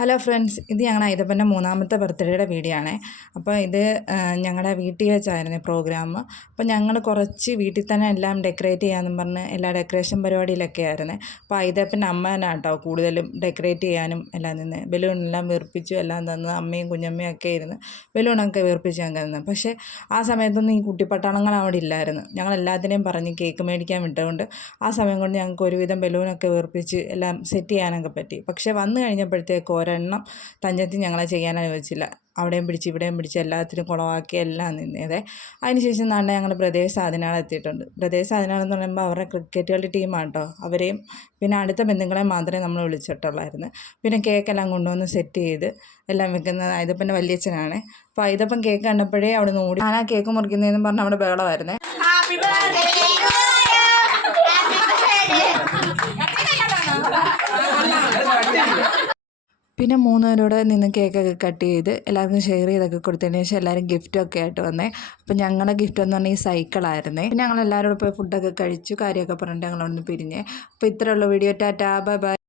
Hello friends, ഇത് ഞങ്ങളുടെ ഐതപ്പൻ്റെ മൂന്നാമത്തെ ബർത്ത്ഡേയുടെ വീഡിയോ ആണ്. അപ്പോൾ ഇത് ഞങ്ങളുടെ വീട്ടിൽ വെച്ചായിരുന്നു പ്രോഗ്രാം. അപ്പോൾ ഞങ്ങൾ കുറച്ച് വീട്ടിൽ തന്നെ എല്ലാം ഡെക്കറേറ്റ് ചെയ്യാമെന്നും പറഞ്ഞ് എല്ലാ ഡെക്കറേഷൻ പരിപാടിയിലൊക്കെ ആയിരുന്നു. അപ്പോൾ ഐതപ്പൻ്റെ അമ്മ തന്നെ കേട്ടോ കൂടുതലും ഡെക്കറേറ്റ് ചെയ്യാനും എല്ലാം നിന്ന് ബലൂണെല്ലാം വീർപ്പിച്ചു എല്ലാം തന്ന് അമ്മയും കുഞ്ഞമ്മയും ഒക്കെ ഇരുന്ന് ബലൂണൊക്കെ വീർപ്പിച്ച് ഞങ്ങൾക്ക് തന്നു. പക്ഷേ ആ സമയത്തൊന്നും ഈ കുട്ടിപ്പട്ടാളങ്ങൾ അവിടെ ഇല്ലായിരുന്നു. ഞങ്ങൾ എല്ലാത്തിനെയും പറഞ്ഞ് കേക്ക് മേടിക്കാൻ വിട്ടുകൊണ്ട് ആ സമയം കൊണ്ട് ഞങ്ങൾക്ക് ഒരുവിധം ബലൂണൊക്കെ വീർപ്പിച്ച് എല്ലാം സെറ്റ് ചെയ്യാനൊക്കെ പറ്റി. പക്ഷേ വന്നു കഴിഞ്ഞപ്പോഴത്തേക്ക് ഒരെണ്ണം തഞ്ചത്തി ഞങ്ങളെ ചെയ്യാൻ അനുവദിച്ചില്ല. അവിടെയും പിടിച്ച് ഇവിടെയും പിടിച്ച് എല്ലാത്തിനും കുളമാക്കി എല്ലാം നിന്നേതെ. അതിനുശേഷം നാണ്ടെ ഞങ്ങൾ ബ്രദേഴ്സ് ആദിനാൾ എത്തിയിട്ടുണ്ട്. ബ്രദേഴ്സ് ആദിനാൾ എന്ന് പറയുമ്പോൾ അവരുടെ ക്രിക്കറ്റ് കളി ടീമാണ് കേട്ടോ. അവരെയും പിന്നെ അടുത്ത ബന്ധുക്കളെ മാത്രമേ നമ്മൾ വിളിച്ചിട്ടുള്ളായിരുന്നു. പിന്നെ കേക്കെല്ലാം കൊണ്ടുവന്ന് സെറ്റ് ചെയ്ത് എല്ലാം വെക്കുന്നത് ഐതപ്പൻ്റെ വല്യച്ഛനാണ്. അപ്പോൾ ഐതപ്പൻ കേക്ക് കണ്ടപ്പോഴേ അവിടെ നിന്ന് ഓടി ഞാൻ ആ കേക്ക് മുറിക്കുന്നതെന്ന് പറഞ്ഞ് അവിടെ ബഹളമായിരുന്നേ. പിന്നെ 3 പേരോടെ നിന്ന് കേക്കൊക്കെ കട്ട് ചെയ്ത് എല്ലാവർക്കും ഷെയർ ചെയ്തൊക്കെ കൊടുത്തതിന് ശേഷം എല്ലാവരും ഗിഫ്റ്റൊക്കെ ആയിട്ട് വന്നേ. അപ്പം ഞങ്ങളുടെ ഗിഫ്റ്റ് എന്ന് പറഞ്ഞാൽ ഈ സൈക്കിളായിരുന്നേ. പിന്നെ ഞങ്ങൾ എല്ലാവരോടും പോയി ഫുഡൊക്കെ കഴിച്ചു കാര്യമൊക്കെ പറഞ്ഞിട്ട് ഞങ്ങളൊന്ന് പിരിഞ്ഞേ. അപ്പോൾ ഇത്രയുള്ള വീഡിയോ. Tata, bye bye.